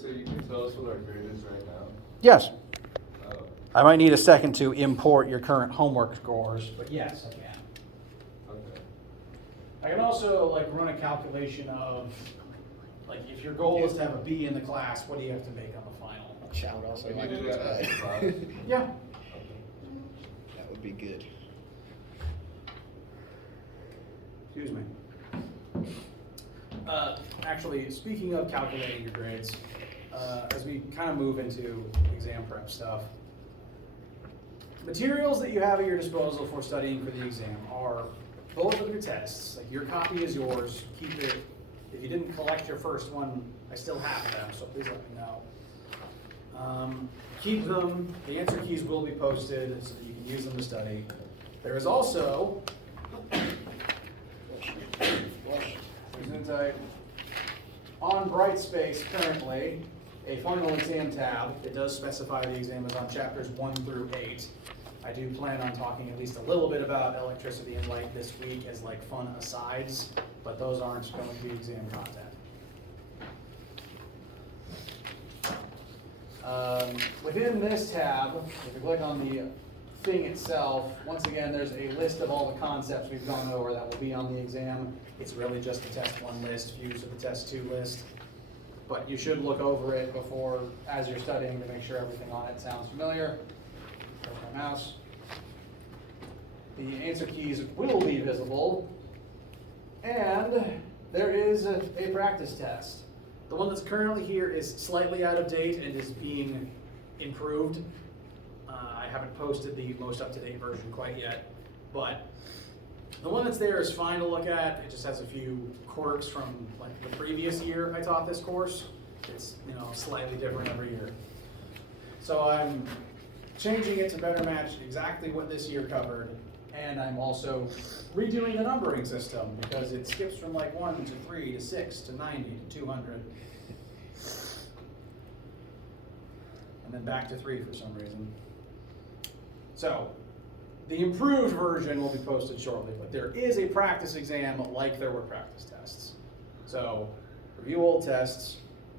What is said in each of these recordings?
So you can tell us what our grade is right now? Yes. Oh, I might need a second to import your current homework scores, but yes, I can. okay. I can also like run a calculation of, like, if your goal is to have a B in the class, what do you have to make on the final? Shout also Can like you do that as a class? Yeah. Okay. that would be good. Excuse me. Actually, speaking of calculating your grades, as we kind of move into exam prep stuff, materials that you have at your disposal for studying for the exam are both of your tests. Like, your copy is yours. Keep it. If you didn't collect your first one, I still have them, so please let me know. Keep them. The answer keys will be posted so that you can use them to study. There is also, isn't on Brightspace currently a final exam tab. It does specify the exam is on chapters 1 through 8. I do plan on talking at least a little bit about electricity and light this week as like fun asides, but those aren't going to be exam content. Within this tab, if you click on the thing itself, once again, there's a list of all the concepts we've gone over that will be on the exam. It's really just the test 1 list fused with the test 2 list. But you should look over it before, as you're studying, to make sure everything on it sounds familiar. There's my mouse. The answer keys will be visible. And there is a practice test. The one that's currently here is slightly out of date and is being improved. I haven't posted the most up-to-date version quite yet, but the one that's there is fine to look at. It just has a few quirks from like the previous year I taught this course. It's, you know, slightly different every year. So I'm changing it to better match exactly what this year covered, and I'm also redoing the numbering system because it skips from like 1 to 3 to 6 to 90 to 200. And then back to 3 for some reason. So, the improved version will be posted shortly, but there is a practice exam like there were practice tests. So, review old tests,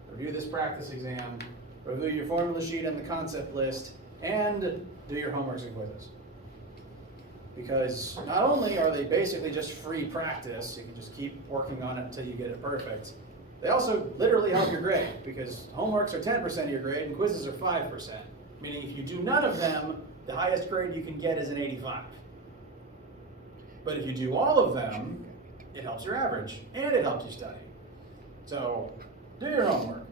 review this practice exam, review your formula sheet and the concept list, and do your homeworks and quizzes. Because not only are they basically just free practice, you can just keep working on it until you get it perfect, they also literally help your grade, because homeworks are 10% of your grade and quizzes are 5%. Meaning if you do none of them, the highest grade you can get is an 85. But if you do all of them, it helps your average, and it helps you study. So, do your homework.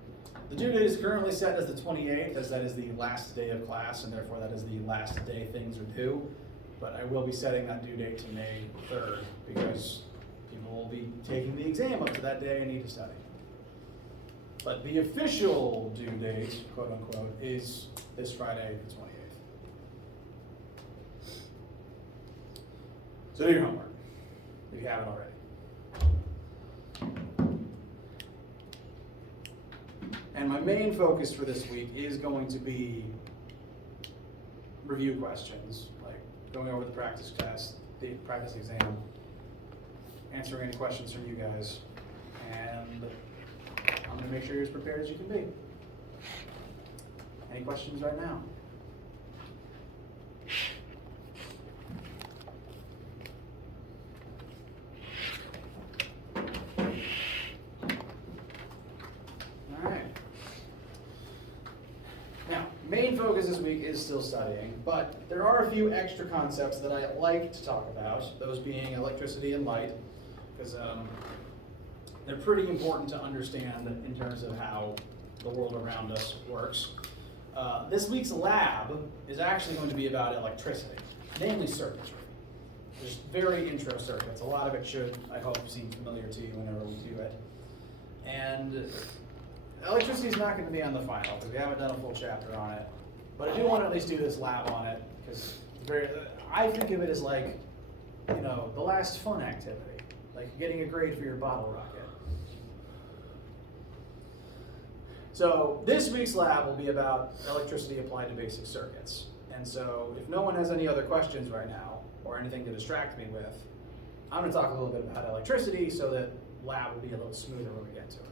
The due date is currently set as the 28th, as that is the last day of class, and therefore that is the last day things are due. But I will be setting that due date to May 3rd, because people will be taking the exam up to that day and need to study. But the official due date, quote unquote, is this Friday, the 28th. So do your homework, if you haven't already. And my main focus for this week is going to be review questions, like going over the practice test, the practice exam, answering any questions from you guys, and I'm going to make sure you're as prepared as you can be. Any questions right now? All right. Now, main focus this week is still studying, but there are a few extra concepts that I like to talk about, those being electricity and light, because they're pretty important to understand in terms of how the world around us works. This week's lab is actually going to be about electricity, namely circuitry. Just very intro circuits. A lot of it should, I hope, seem familiar to you whenever we do it. And electricity is not going to be on the final because we haven't done a full chapter on it. But I do want to at least do this lab on it because I think of it as like, you know, the last fun activity, like getting a grade for your bottle rocket. So this week's lab will be about electricity applied to basic circuits. And so if no one has any other questions right now or anything to distract me with, I'm going to talk a little bit about electricity so that lab will be a little smoother when we get to it.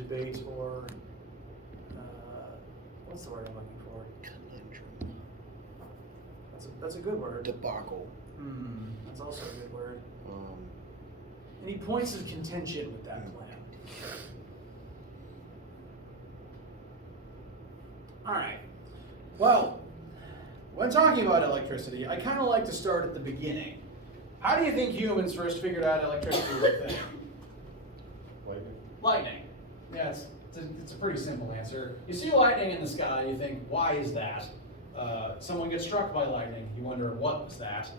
debate or, what's the word I'm looking for? Conundrum. That's a good word. Debacle. That's also a good word. Um, Any points of contention with that plan? All right. Well, when talking about electricity, I kind of like to start at the beginning. How do you think humans first figured out electricity was a thing? Lightning. Lightning. Yeah, it's a pretty simple answer. You see lightning in the sky, you think, why is that? Someone gets struck by lightning, you wonder, what was that?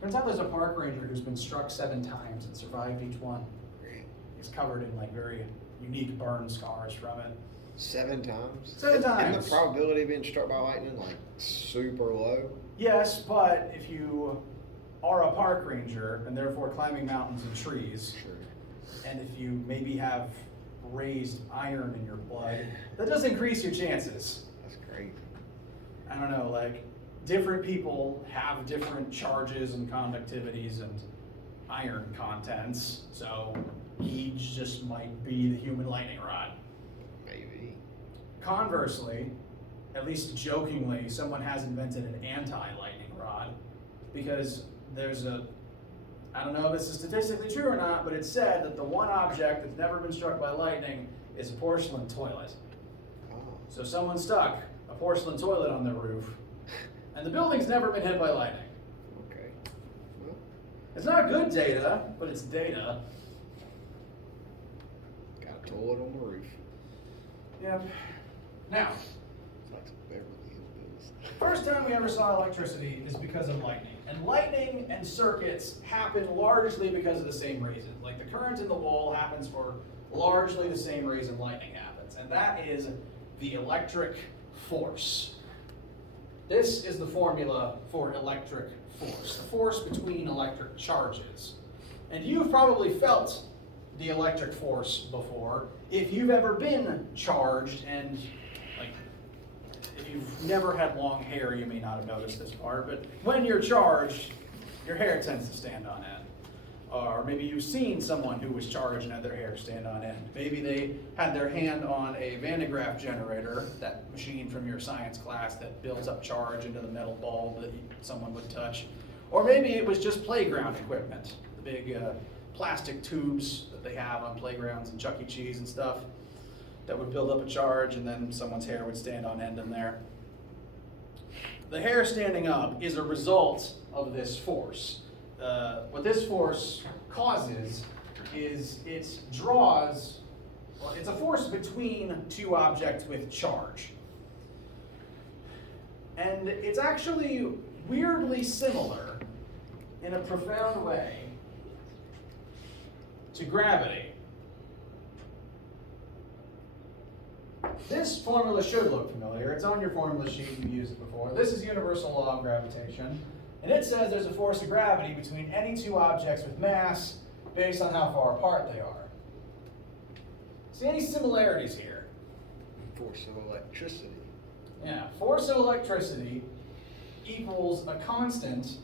Turns out there's a park ranger who's been struck 7 times and survived each one. He's covered in like very unique burn scars from it. 7 times? 7 times. And the probability of being struck by lightning, like, super low? Yes, but if you are a park ranger and therefore climbing mountains and trees, Sure. and if you maybe have raised iron in your blood, that does increase your chances. That's great. I don't know, like, different people have different charges and conductivities and iron contents, so he just might be the human lightning rod. Maybe. Conversely, at least jokingly, someone has invented an anti-lightning rod because there's I don't know if this is statistically true or not, but it's said that the one object that's never been struck by lightning is a porcelain toilet. Oh. So someone stuck a porcelain toilet on their roof, and the building's never been hit by lightning. Okay. Well, It's not good data, but it's data. got a toilet on the roof. Yep. Now, It's like some Beverly Hills. first time we ever saw electricity is because of lightning. And lightning and circuits happen largely because of the same reason. Like the current in the wall happens for largely the same reason lightning happens, and that is the electric force. This is the formula for electric force, the force between electric charges. And you've probably felt the electric force before if you've ever been charged, and like if you've never had long hair, you may not have noticed this part, but when you're charged, your hair tends to stand on end. Or maybe you've seen someone who was charged and had their hair stand on end. Maybe they had their hand on a Van de Graaff generator, that machine from your science class that builds up charge into the metal bulb that someone would touch. Or maybe it was just playground equipment, the big plastic tubes that they have on playgrounds and Chuck E. Cheese and stuff that would build up a charge, and then someone's hair would stand on end in there. The hair standing up is a result of this force. What this force causes is it draws, well, it's a force between 2 objects with charge. And it's actually weirdly similar in a profound way to gravity. This formula should look familiar. It's on your formula sheet. You've used it before. This is universal law of gravitation. And it says there's a force of gravity between any 2 objects with mass based on how far apart they are. See any similarities here? Force of electricity. Yeah, force of electricity equals a constant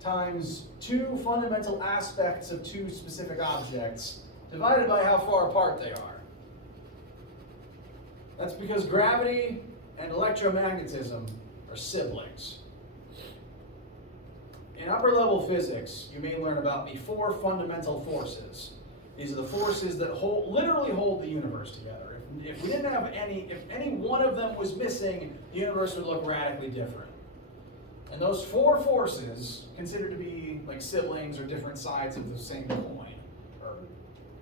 times 2 fundamental aspects of 2 specific objects divided by how far apart they are. That's because gravity and electromagnetism are siblings. In upper level physics, you may learn about the 4 fundamental forces. These are the forces that literally hold the universe together. If we didn't have if any one of them was missing, the universe would look radically different. And those 4 forces, considered to be like siblings or different sides of the same coin, or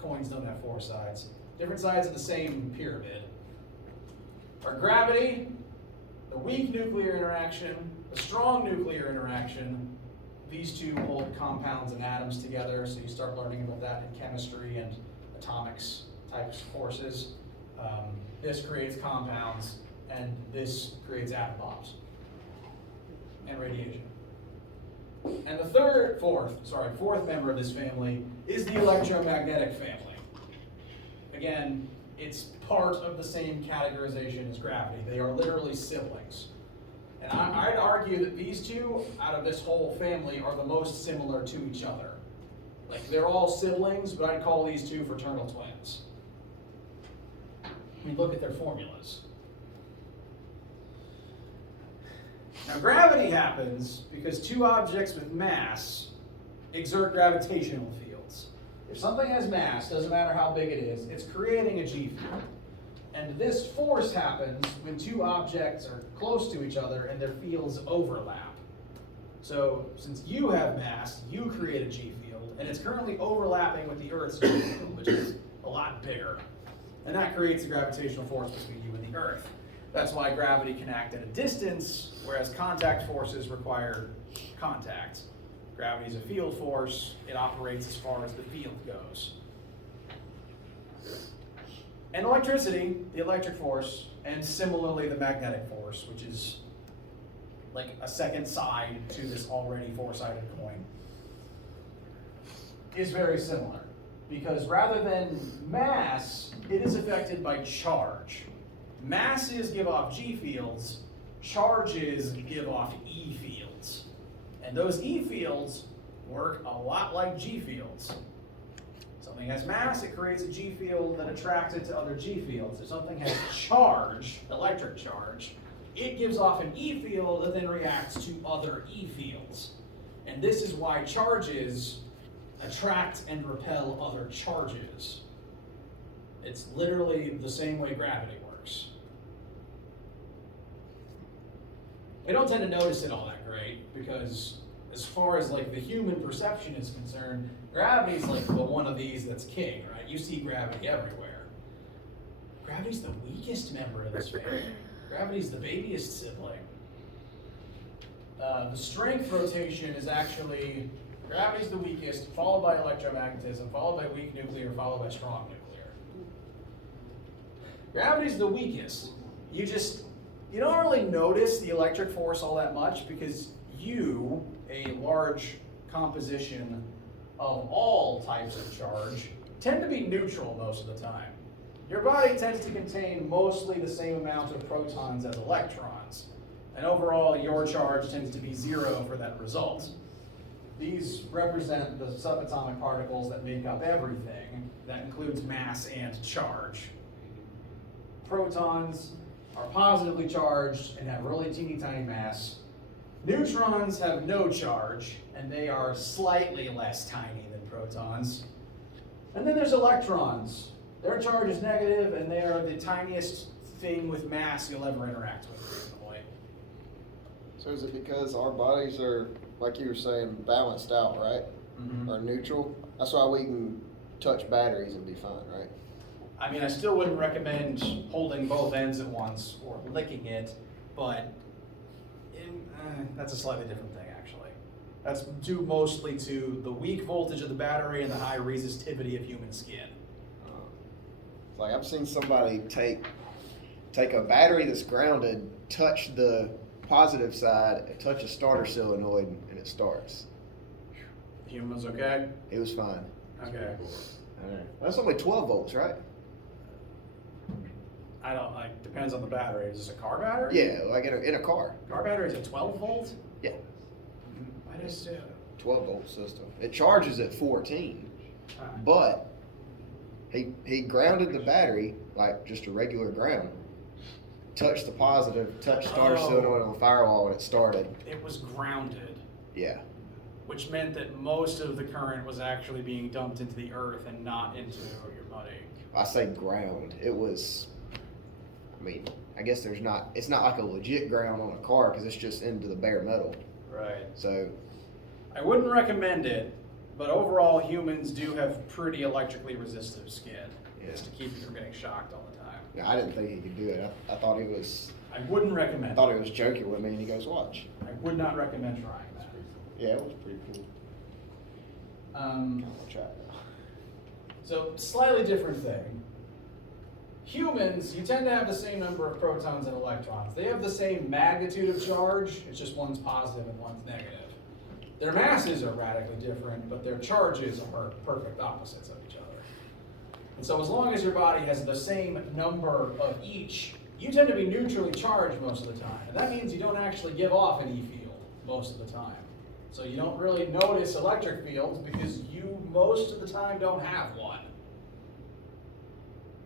coins don't have 4 sides, different sides of the same pyramid, are gravity, the weak nuclear interaction, the strong nuclear interaction. These 2 hold compounds and atoms together, so you start learning about that in chemistry and atomics types of forces. This creates compounds, and this creates atom bombs and radiation. And the fourth member of this family is the electromagnetic family. Again, it's part of the same categorization as gravity. They are literally siblings. And I'd argue that these 2, out of this whole family, are the most similar to each other. Like, they're all siblings, but I'd call these 2 fraternal twins. we look at their formulas. Now gravity happens because two objects with mass exert gravitational fields. If something has mass, doesn't matter how big it is, it's creating a G field. And this force happens when two objects are close to each other and their fields overlap. So since you have mass, you create a G field, and it's currently overlapping with the Earth's G field, which is a lot bigger. And that creates a gravitational force between you and the Earth. That's why gravity can act at a distance, whereas contact forces require contact. Gravity is a field force. It operates as far as the field goes. And electricity, the electric force, and similarly the magnetic force, which is like a second side to this already four-sided coin, is very similar. Because rather than mass, it is affected by charge. Masses give off G fields, charges give off E fields. And those E fields work a lot like G fields. Something has mass, it creates a G field that attracts it to other G fields. If something has charge, electric charge, it gives off an E field that then reacts to other E fields. And this is why charges attract and repel other charges. It's literally the same way gravity works. We don't tend to notice it all that great because as far as like the human perception is concerned, gravity is like the one of these that's king, right? You see gravity everywhere. Gravity's the weakest member of this family. Gravity's the babiest sibling. The strength rotation is actually, gravity's the weakest, followed by electromagnetism, followed by weak nuclear, followed by strong nuclear. Gravity's the weakest. You don't really notice the electric force all that much because you, a large composition of all types of charge, tend to be neutral most of the time. Your body tends to contain mostly the same amount of protons as electrons, and overall your charge tends to be zero for that result. These represent the subatomic particles that make up everything. That includes mass and charge. Protons are positively charged and have really teeny tiny mass. Neutrons have no charge, and they are slightly less tiny than protons. And then there's electrons. Their charge is negative, and they are the tiniest thing with mass you'll ever interact with reasonably. So is it because our bodies are, like you were saying, balanced out, right? Mm-hmm. Or neutral? That's why we can touch batteries and be fine, right? I mean, I still wouldn't recommend holding both ends at once or licking it, but that's a slightly different thing, actually. That's due mostly to the weak voltage of the battery and the high resistivity of human skin. Like I've seen somebody take a battery that's grounded, touch the positive side, and touch a starter solenoid, and it starts. The human was okay? It was fine. Okay. I know. That's only 12 volts, right? I don't, like, depends on the battery. Is this a car battery? Yeah, like in a car. Car battery is a 12 volt? Yeah. I just, 12 volt system. It charges at 14, but he grounded the battery like just a regular ground. Touched the positive, touched starter solenoid on the firewall, and it started. It was grounded. Yeah. Which meant that most of the current was actually being dumped into the earth and not into your body. I say ground. It was. I mean, I guess it's not like a legit ground on a car because it's just into the bare metal. Right. So. I wouldn't recommend it, but overall humans do have pretty electrically resistive skin. Yeah. Just to keep you from getting shocked all the time. Yeah, I didn't think he could do it. I thought he was. I wouldn't recommend I it. thought he was joking with me, and he goes, "Watch." I would not recommend trying that. Yeah, it was pretty cool. Um, I'll try it. So, slightly different thing. Humans, you tend to have the same number of protons and electrons. They have the same magnitude of charge, it's just one's positive and one's negative. Their masses are radically different, but their charges are perfect opposites of each other. And so as long as your body has the same number of each, you tend to be neutrally charged most of the time. And that means you don't actually give off an E field most of the time. So you don't really notice electric fields because you most of the time don't have one.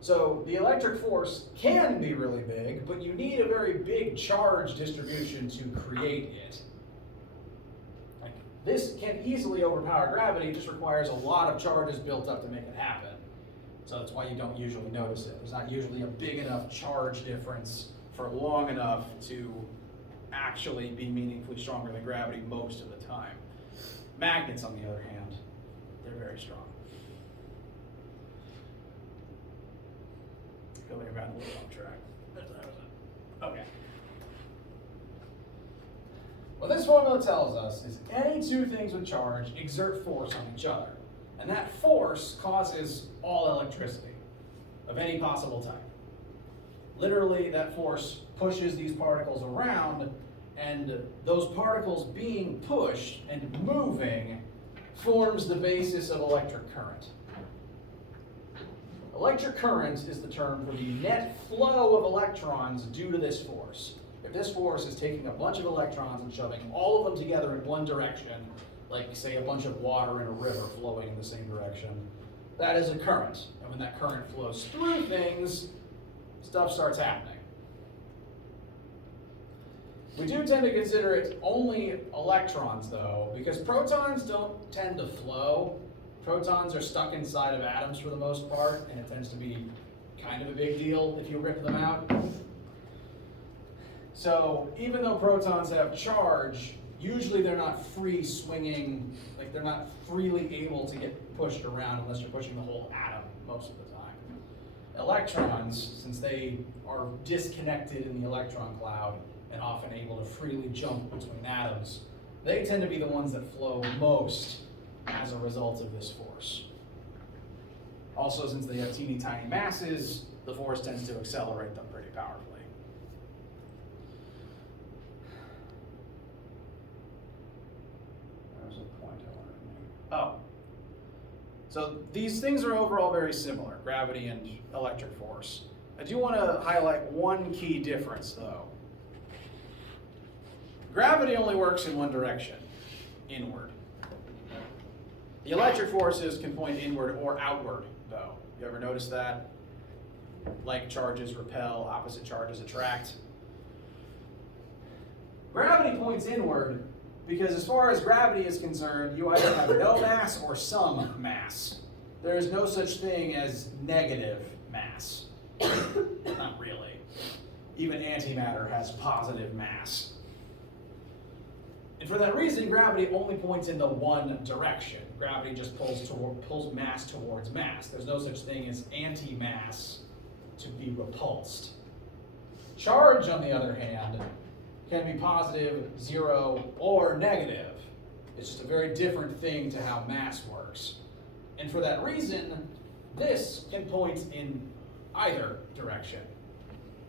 So the electric force can be really big, but you need a very big charge distribution to create it. Like, this can easily overpower gravity, it just requires a lot of charges built up to make it happen. So that's why you don't usually notice it. There's not usually a big enough charge difference for long enough to actually be meaningfully stronger than gravity most of the time. Magnets, on the other hand, they're very strong. Going around a little off track. Okay. What this formula tells us is any two things with charge exert force on each other. And that force causes all electricity of any possible type. Literally, that force pushes these particles around, and those particles being pushed and moving forms the basis of electric current. Electric current is the term for the net flow of electrons due to this force. If this force is taking a bunch of electrons and shoving all of them together in one direction, like say a bunch of water in a river flowing in the same direction, that is a current. And when that current flows through things, stuff starts happening. We do tend to consider it only electrons though, because protons don't tend to flow. Protons are stuck inside of atoms for the most part, and it tends to be kind of a big deal if you rip them out. So even though protons have charge, usually they're not free swinging, like they're not freely able to get pushed around unless you're pushing the whole atom most of the time. Electrons, since they are disconnected in the electron cloud and often able to freely jump between atoms, they tend to be the ones that flow most as a result of this force. Also, since they have teeny tiny masses, the force tends to accelerate them pretty powerfully. There's a point I wanted to make. Oh. So these things are overall very similar, gravity and electric force. I do want to highlight one key difference though. Gravity only works in one direction, inward. The electric forces can point inward or outward, though. You ever notice that? Like charges repel, opposite charges attract. Gravity points inward because as far as gravity is concerned, you either have no mass or some mass. There is no such thing as negative mass. Not really. Even antimatter has positive mass. And for that reason, gravity only points in the one direction. Gravity just pulls mass towards mass. There's no such thing as anti-mass to be repulsed. Charge, on the other hand, can be positive, zero, or negative. It's just a very different thing to how mass works. And for that reason, this can point in either direction.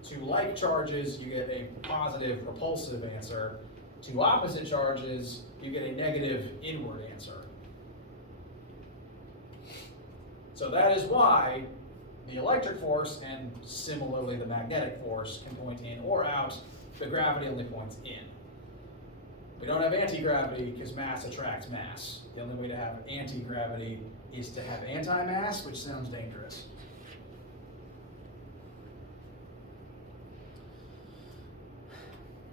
To like charges, you get a positive repulsive answer. To opposite charges, you get a negative inward answer. So that is why the electric force and similarly the magnetic force can point in or out. The gravity only points in. We don't have anti-gravity because mass attracts mass. The only way to have anti-gravity is to have anti-mass, which sounds dangerous.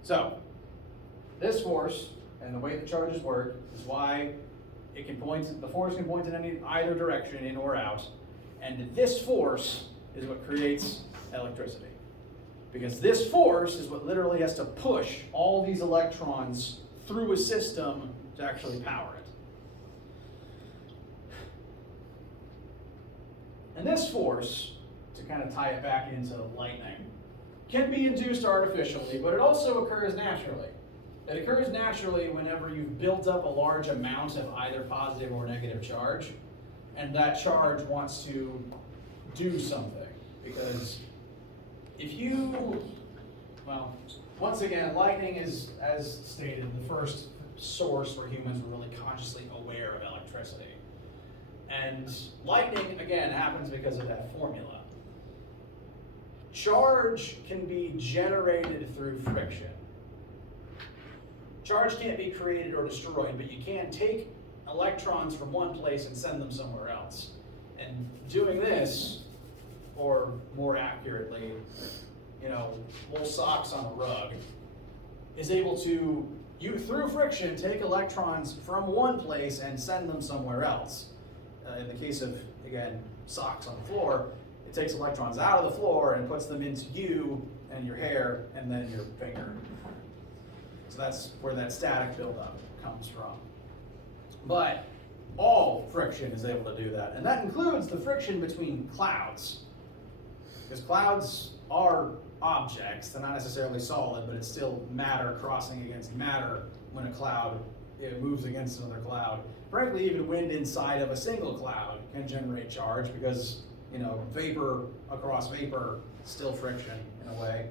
So, this force and the way the charges work is why it can point, the force can point in either direction, in or out, and this force is what creates electricity. Because this force is what literally has to push all these electrons through a system to actually power it. And this force, to kind of tie it back into lightning, can be induced artificially, but it also occurs naturally. It occurs naturally whenever you've built up a large amount of either positive or negative charge, and that charge wants to do something. Because if you, well, once again, lightning is, as stated, the first source where humans were really consciously aware of electricity. And lightning, again, happens because of that formula. Charge can be generated through friction. Charge can't be created or destroyed, but you can take electrons from one place and send them somewhere else. And doing this or more accurately, wool socks on a rug, is able to, through friction, take electrons from one place and send them somewhere else. In the case of, again, socks on the floor, it takes electrons out of the floor and puts them into you and your hair and then your finger. So that's where that static buildup comes from. But all friction is able to do that, and that includes the friction between clouds. Because clouds are objects, they're not necessarily solid, but it's still matter crossing against matter when a cloud moves against another cloud. Frankly, even wind inside of a single cloud can generate charge because, vapor across vapor, still friction in a way.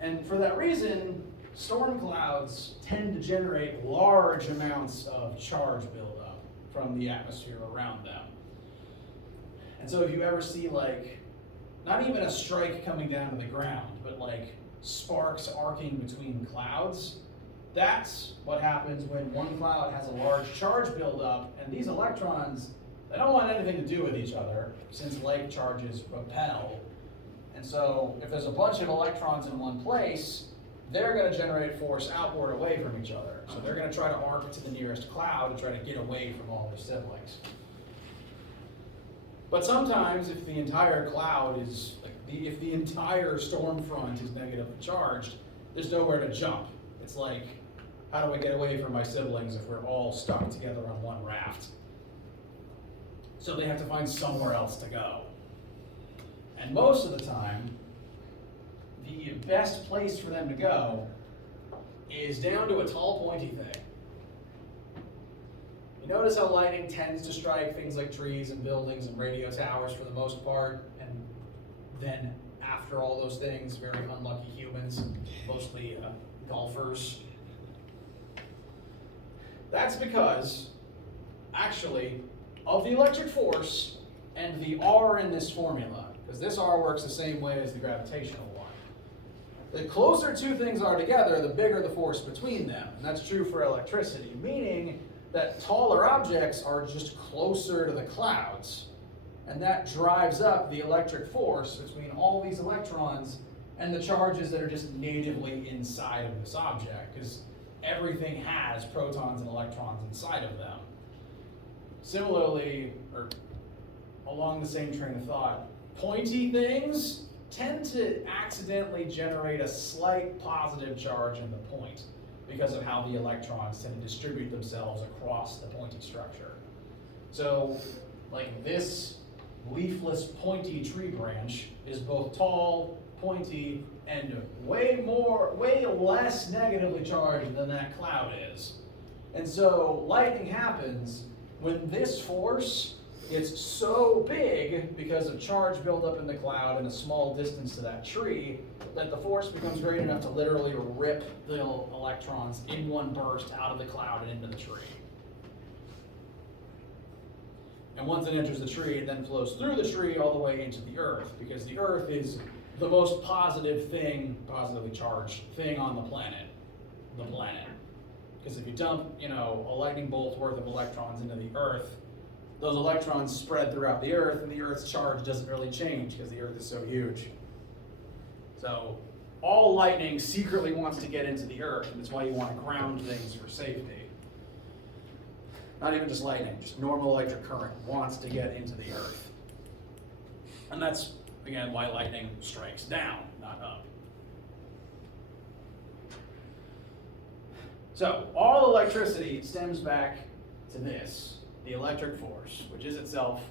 And for that reason, storm clouds tend to generate large amounts of charge buildup from the atmosphere around them. And so if you ever see not even a strike coming down to the ground, but sparks arcing between clouds, that's what happens when one cloud has a large charge buildup, and these electrons, they don't want anything to do with each other, since like charges repel. And so if there's a bunch of electrons in one place, they're going to generate force outward away from each other. So they're going to try to arc to the nearest cloud to try to get away from all their siblings. But sometimes if the entire cloud is, if the entire storm front is negatively charged, there's nowhere to jump. It's like, how do I get away from my siblings if we're all stuck together on one raft? So they have to find somewhere else to go. And most of the time, the best place for them to go is down to a tall, pointy thing. You notice how lightning tends to strike things like trees and buildings and radio towers for the most part, and then after all those things, very unlucky humans, mostly golfers. That's because, actually, of the electric force and the R in this formula, because this R works the same way as the gravitational one. The closer two things are together, the bigger the force between them. And that's true for electricity, meaning that taller objects are just closer to the clouds. And that drives up the electric force between all these electrons and the charges that are just natively inside of this object, because everything has protons and electrons inside of them. Similarly, or along the same train of thought, pointy things tend to accidentally generate a slight positive charge in the point because of how the electrons tend to distribute themselves across the pointy structure. So, this leafless pointy tree branch is both tall, pointy, and way less negatively charged than that cloud is. And so lightning happens when this force gets so big because of charge buildup in the cloud and a small distance to that tree that the force becomes great enough to literally rip the electrons in one burst out of the cloud and into the tree. And once it enters the tree, it then flows through the tree all the way into the earth, because the earth is the most positively charged thing on the planet. Because if you dump, a lightning bolt worth of electrons into the earth, those electrons spread throughout the earth, and the earth's charge doesn't really change because the earth is so huge. So all lightning secretly wants to get into the earth, and that's why you want to ground things for safety. Not even just lightning, just normal electric current wants to get into the earth. And that's, again, why lightning strikes down, not up. So all electricity stems back to this, the electric force, which is itself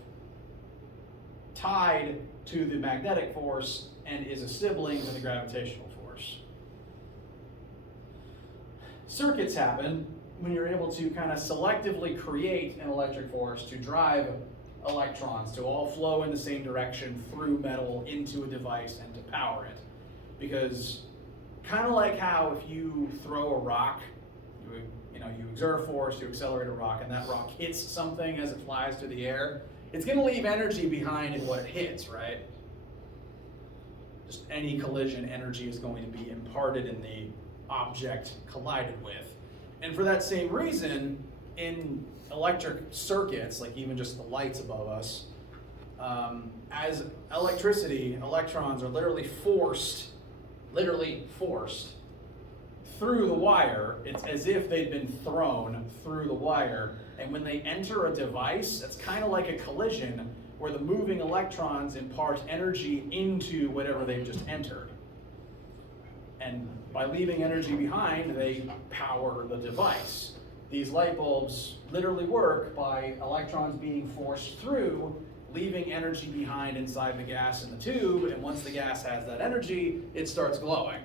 tied to the magnetic force and is a sibling to the gravitational force. Circuits happen when you're able to kind of selectively create an electric force to drive electrons to all flow in the same direction through metal into a device and to power it. Because kind of like how if you throw a rock, you exert a force to accelerate a rock, and that rock hits something as it flies through the air, it's going to leave energy behind in what it hits, right? Just any collision energy is going to be imparted in the object collided with. And for that same reason, in electric circuits, like even just the lights above us, As electricity, electrons are literally forced through the wire. It's as if they'd been thrown through the wire. And when they enter a device, it's kind of like a collision where the moving electrons impart energy into whatever they've just entered. And by leaving energy behind, they power the device. These light bulbs literally work by electrons being forced through, leaving energy behind inside the gas in the tube, and once the gas has that energy, it starts glowing.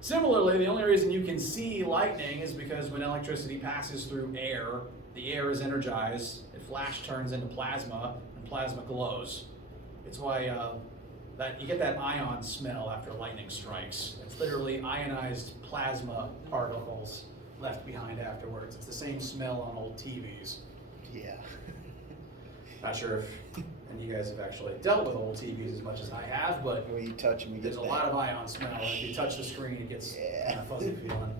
Similarly, the only reason you can see lightning is because when electricity passes through air, the air is energized, it flash turns into plasma, and plasma glows. It's why that you get that ion smell after lightning strikes. It's literally ionized plasma particles left behind afterwards. It's the same smell on old TVs. Yeah. Not sure if any of you guys have actually dealt with old TVs as much as I have, but When you touch them, you there's get a lot of ion smell. And if you touch the screen, it gets kind of fuzzy feeling.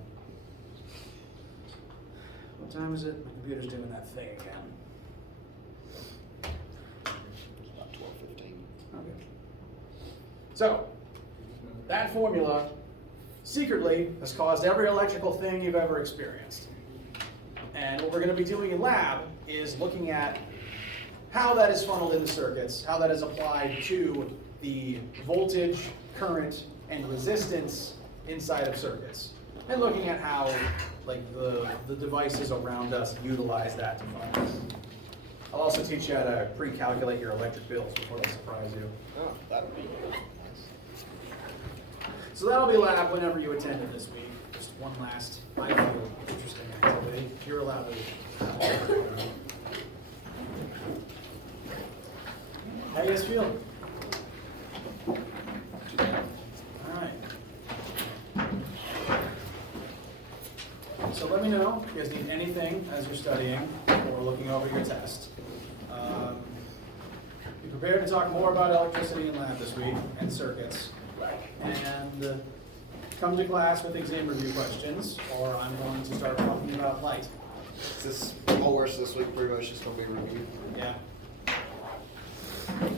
What time is it? My computer's doing that thing again. About 12:15. Okay. So, that formula secretly has caused every electrical thing you've ever experienced. And what we're going to be doing in lab is looking at how that is funneled into circuits, how that is applied to the voltage, current, and resistance inside of circuits, and looking at how the devices around us utilize that to funnel. I'll also teach you how to pre-calculate your electric bills before they surprise you. Oh, that'll be nice. So that'll be lab whenever you attend it this week. Just one last, I feel, interesting activity. You're allowed to. How you guys feel? Alright. So let me know if you guys need anything as you're studying or looking over your test. Be prepared to talk more about electricity in lab this week and circuits. And come to class with exam review questions, or I'm going to start talking about light. This whole rest of this week pretty much just gonna be reviewed. Yeah.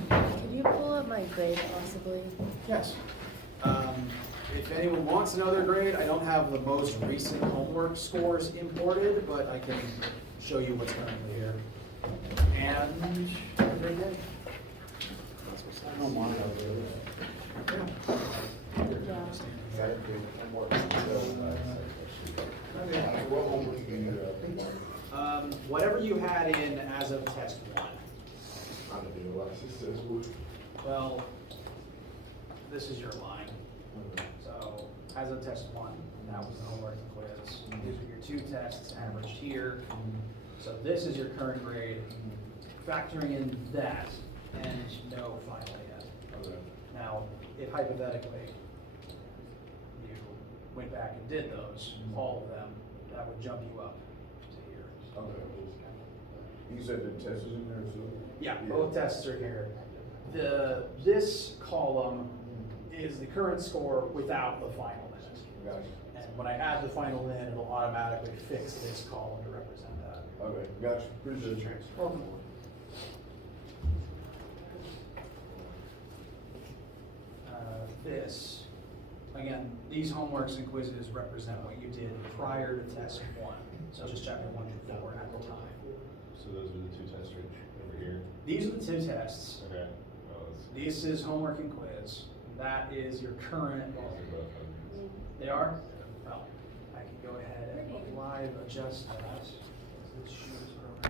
Can you pull up my grade possibly? Yes. If anyone wants to know their grade, I don't have the most recent homework scores imported, but I can show you what's currently here. And have a great day. I don't mind how to do it. Good job. Whatever you had in as of test one. Well, this is your line. So, as of test one, that was the homework and quiz. These are your two tests averaged here. So this is your current grade, factoring in that and no final yet. Now, if hypothetically you went back and did those, all of them, that would jump you up to here. Okay. You said the test is in there too? Yeah, both tests are here. This column is the current score without the final in it. Gotcha. And when I add the final in, it'll automatically fix this column to represent that. Okay, gotcha. Appreciate you. Welcome. This, again, these homeworks and quizzes represent what you did prior to test one. So just chapter 1 through 4 at the time. So those are the two tests right over here? These are the two tests. Okay. This is homework and quiz. That is your current. They are? Well, I can go ahead and live adjust that. It should